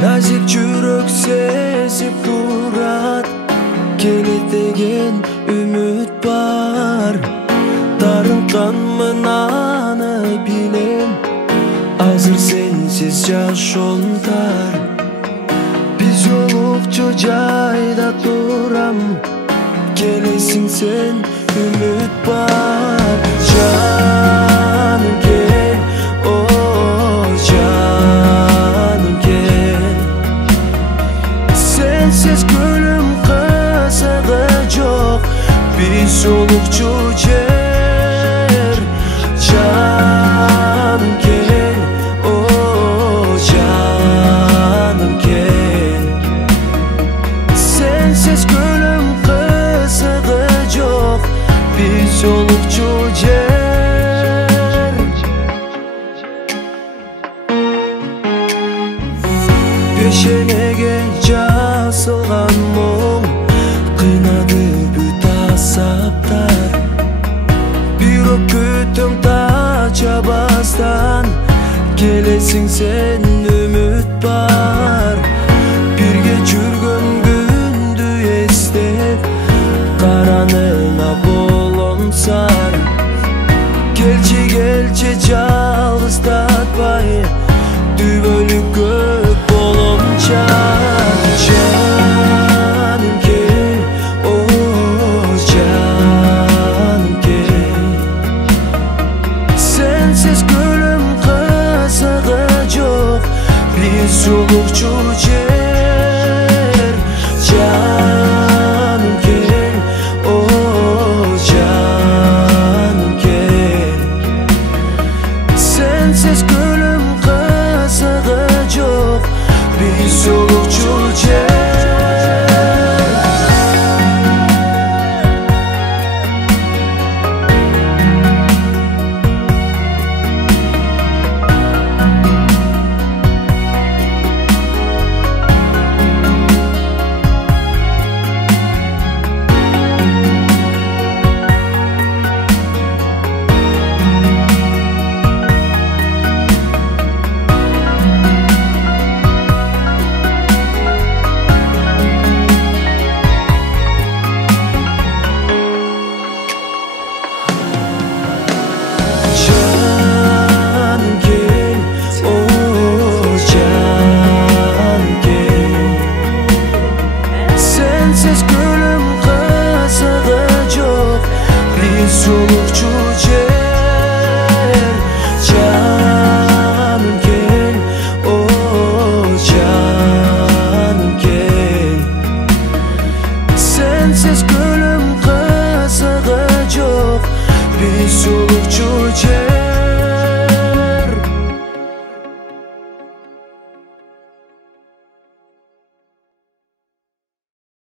Nazik жүрек сезip турат, келет деген үміт бар. Тарынқанмын аны билем, азыр сенсиз жашоонтар. Биз жолукчу жайда турам, келесиң сен, үміт бар. Жаным кел, о жаным кел. Сенсиз күнүм кызыгы жок, биз жолукчу жер. Жаным кел, о жаным кел. Сенсиз күнүм кызыгы жок, биз жолукчу жер. Пешенеге жазылган моң кыйнады бүт асаптар. Бирок күтүм тачабастан, келесиң сен, үмүт бар. Бирге жүргөн күндү эстеп, караныңа болом сар. Келчи келчи жалгыздатпай, дүбөлүк көп болом чар. Жаным кел, о жаным кел. Сенсиз күнүм кызыгы жок, биз жолукчу жер. Жаным кел, о жаным кел. Сенсиз күнүм кызыгы жок, биз жолукчу жер. Сенсиз күнүм кызыгы жок, биз жолукчу